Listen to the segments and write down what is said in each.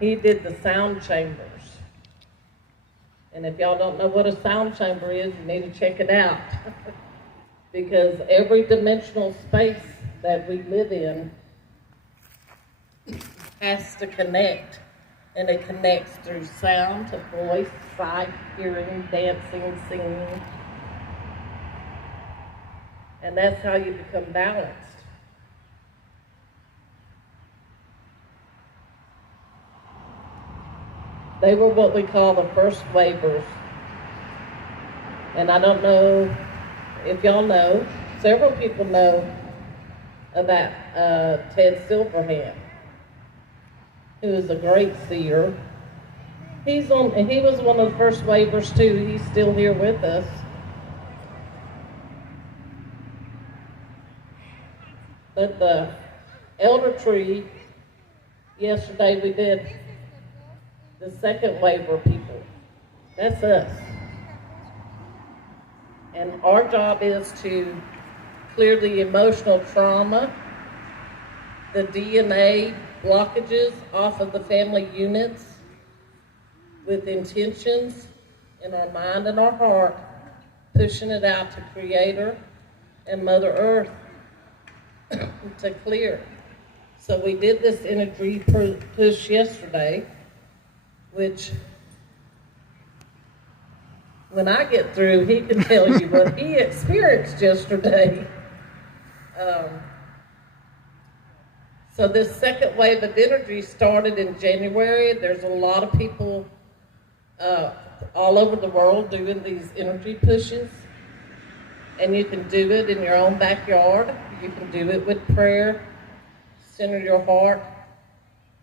he did the sound chambers. And if y'all don't know what a sound chamber is, you need to check it out. Because every dimensional space that we live in has to connect. And it connects through sound to voice, sight, hearing, dancing, singing. And that's how you become balanced. They were what we call the first wavers. And I don't know if y'all know, several people know about Ted Silverhand, who is a great seer. He was one of the first wavers too. He's still here with us. But the elder tree, yesterday we did the second waver people. That's us. And our job is to clear the emotional trauma, the DNA blockages off of the family units with intentions in our mind and our heart, pushing it out to Creator and Mother Earth to clear. So we did this energy push yesterday, which when I get through, he can tell you what he experienced yesterday. So this second wave of energy started in January. There's a lot of people all over the world doing these energy pushes. And you can do it in your own backyard. You can do it with prayer. Center your heart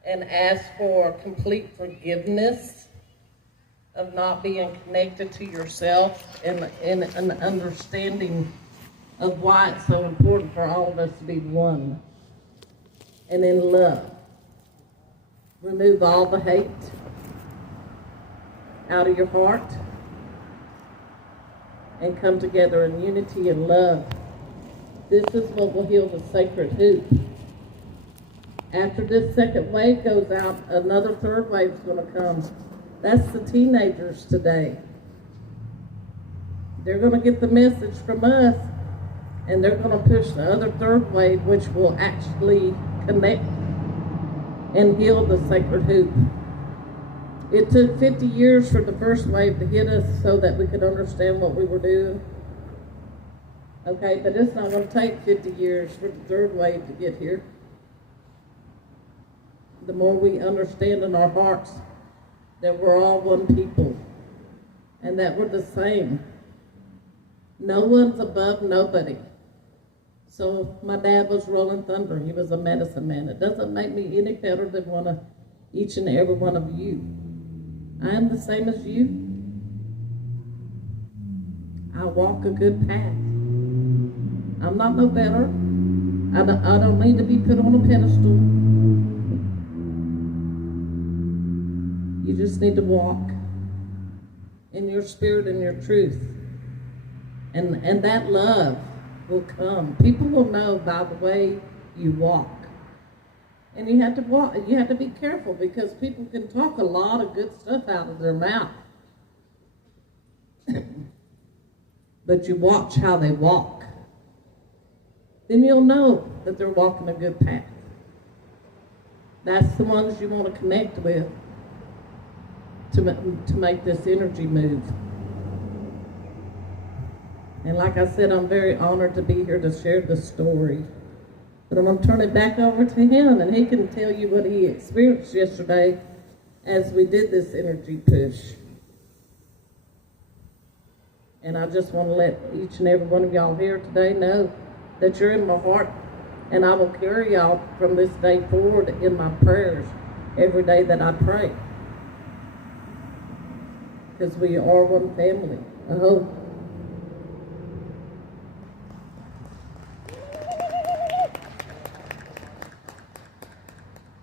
and ask for complete forgiveness of not being connected to yourself and an understanding of why it's so important for all of us to be one and in love. Remove all the hate out of your heart and come together in unity and love. This is what will heal the sacred hoop. After this second wave goes out, another third wave is going to come. That's the teenagers today. They're going to get the message from us, and they're going to push the other third wave, which will actually connect and heal the sacred hoop. It took 50 years for the first wave to hit us so that we could understand what we were doing. Okay, but it's not going to take 50 years for the third wave to get here. The more we understand in our hearts that we're all one people and that we're the same. No one's above nobody. So my dad was rolling thunder. He was a medicine man. It doesn't make me any better than each and every one of you. I am the same as you. I walk a good path. I'm not no better. I don't need to be put on a pedestal. You just need to walk in your spirit and your truth. And that love will come. People will know by the way you walk. And you have to walk, you have to be careful because people can talk a lot of good stuff out of their mouth. But you watch how they walk. Then you'll know that they're walking a good path. That's the ones you want to connect with to make this energy move. And like I said, I'm very honored to be here to share this story. But I'm going to turn it back over to him, and he can tell you what he experienced yesterday as we did this energy push. And I just want to let each and every one of y'all here today know that you're in my heart, and I will carry y'all from this day forward in my prayers every day that I pray. Because we are one family. I hope